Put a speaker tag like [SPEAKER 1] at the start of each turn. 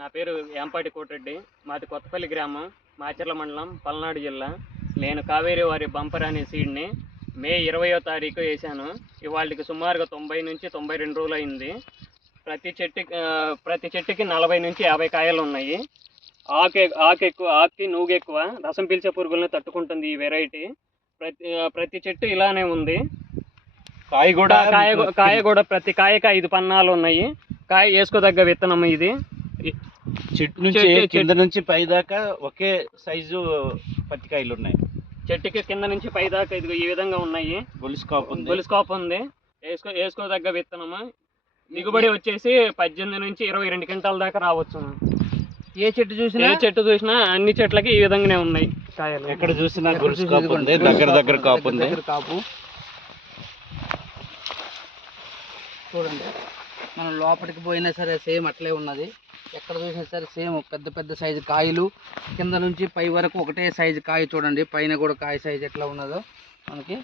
[SPEAKER 1] నా పేరు యాంపాటి కోటరెడ్డి. మాది కొత్తపల్లి గ్రామం మాచర్ల మండలం పల్నాడు జిల్లా. నేను కావేరి వారి బంపర్ అనే సీడ్ని మే ఇరవయో తారీఖు వేశాను. ఇవాళకి సుమారుగా తొంభై నుంచి తొంభై రెండు రోజులు అయింది. ప్రతి చెట్టుకి ఆ, ప్రతి చెట్టుకి నలభై నుంచి యాభై కాయలు ఉన్నాయి. ఆకు ఆకు ఎక్కువ ఆకుకి నూగు ఎక్కువ రసం పీల్చే పురుగుల్ని తట్టుకుంటుంది ఈ వెరైటీ. ప్రతి ప్రతి చెట్టు ఇలానే ఉంది.
[SPEAKER 2] కాయ కూడా
[SPEAKER 1] కాయ కాయ కూడా ప్రతి కాయకి ఐదు పన్నాలు ఉన్నాయి. కాయ వేసుకోదగ్గ విత్తనం ఇది.
[SPEAKER 2] చెట్టు నుంచి కింద నుంచి పై దాకా ఒకే సైజు పత్తికాయలు ఉన్నాయి.
[SPEAKER 1] చెట్టుకి కింద నుంచి పై దాకా ఇదిగో ఈ విధంగా ఉన్నాయి.
[SPEAKER 2] గొలుసు కాపు ఉంది.
[SPEAKER 1] గొలుసుకోప్ ఉంది. వేసుకో వేసుకోదగ్గ విత్తనము. దిగుబడి వచ్చేసి పద్దెనిమిది నుంచి ఇరవై రెండు క్వింటాల దాకా రావచ్చు
[SPEAKER 3] ఏ చెట్టు చూసినా?
[SPEAKER 1] ఏ చెట్టు చూసినా అన్ని చెట్లకి ఈ విధంగానే ఉన్నాయి కాయలు.
[SPEAKER 2] ఎక్కడ చూసినా కాపు
[SPEAKER 3] ఇదిగోండి.
[SPEAKER 2] ఉంది. దగ్గర దగ్గర కాపు ఉంది.
[SPEAKER 3] కాపు. చూడండి. మనం లోపలికి పోయినా సరే సేమ్ అట్లే ఉన్నది. ఎక్కడ చూసినా సరే సేమ్ పెద్ద పెద్ద సైజు కాయలు. కింద నుంచి పై వరకు ఒకటే సైజు కాయ చూడండి. పైన కూడా కాయ సైజు ఎట్లా ఉన్నదో మనకి